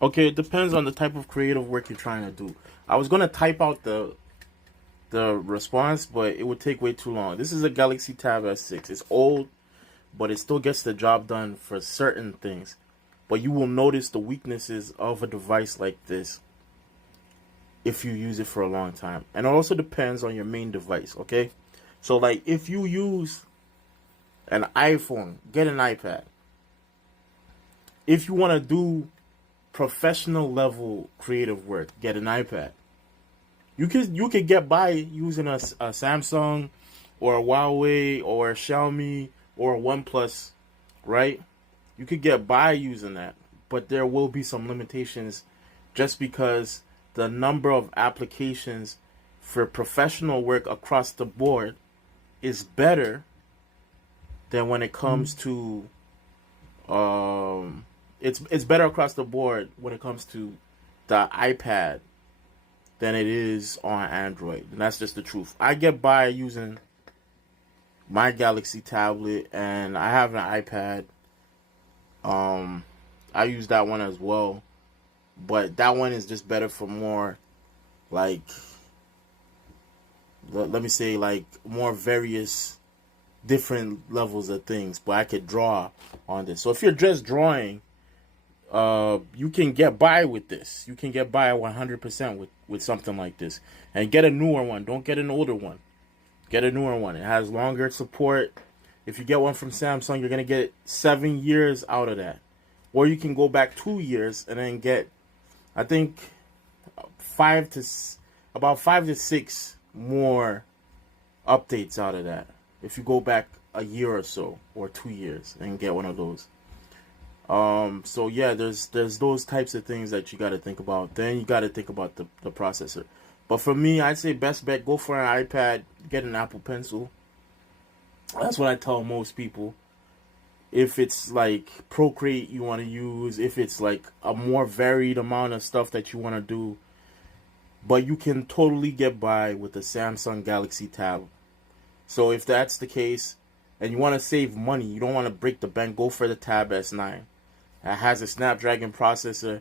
Okay, it depends on the type of creative work you're trying to do. I was gonna type out the response, but it would take way too long. This is a Galaxy Tab S6. It's old, but it still gets the job done for certain things. But you will notice the weaknesses of a device like this if you use it for a long time. And it also depends on your main device, okay? So like if you use an iPhone, get an iPad. If you want to do professional level creative work, get an iPad. You could get by using a Samsung or a Huawei or a Xiaomi or a OnePlus, right? You could get by using that, but there will be some limitations just because the number of applications for professional work across the board is better than when it comes to it's better across the board when it comes to the iPad than it is on Android. And that's just the truth. I get by using my Galaxy tablet and I have an iPad. I use that one as well. But that one is just better for more like let me say like more various different levels of things, but I could draw on this. So if you're just drawing, you can get by with this. You can get by 100% with something like this. And get a newer one. Don't get an older one. Get a newer one. It has longer support. If you get one from Samsung, you're going to get 7 years out of that. Or you can go back 2 years and then get, I think, about 5 to 6 more updates out of that. If you go back a year or so, or 2 years, and get one of those. So yeah, there's those types of things that you got to think about. Then you got to think about the processor. But for me, I'd say best bet, go for an iPad, get an Apple Pencil. That's what I tell most people. If it's like Procreate you want to use, if it's like a more varied amount of stuff that you want to do, but you can totally get by with the Samsung Galaxy Tab. So if that's the case, and you want to save money, you don't want to break the bank, go for the Tab S9. It has a Snapdragon processor.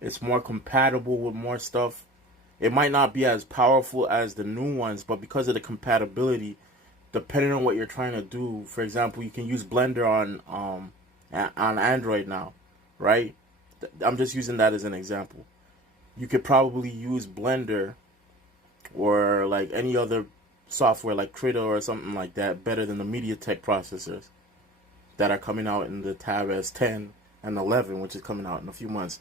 It's more compatible with more stuff. It might not be as powerful as the new ones, but because of the compatibility, depending on what you're trying to do, for example, you can use Blender on Android now, right? I'm just using that as an example. You could probably use Blender or like any other software like Krita or something like that better than the MediaTek processors that are coming out in the Tab S10 and 11, which is coming out in a few months.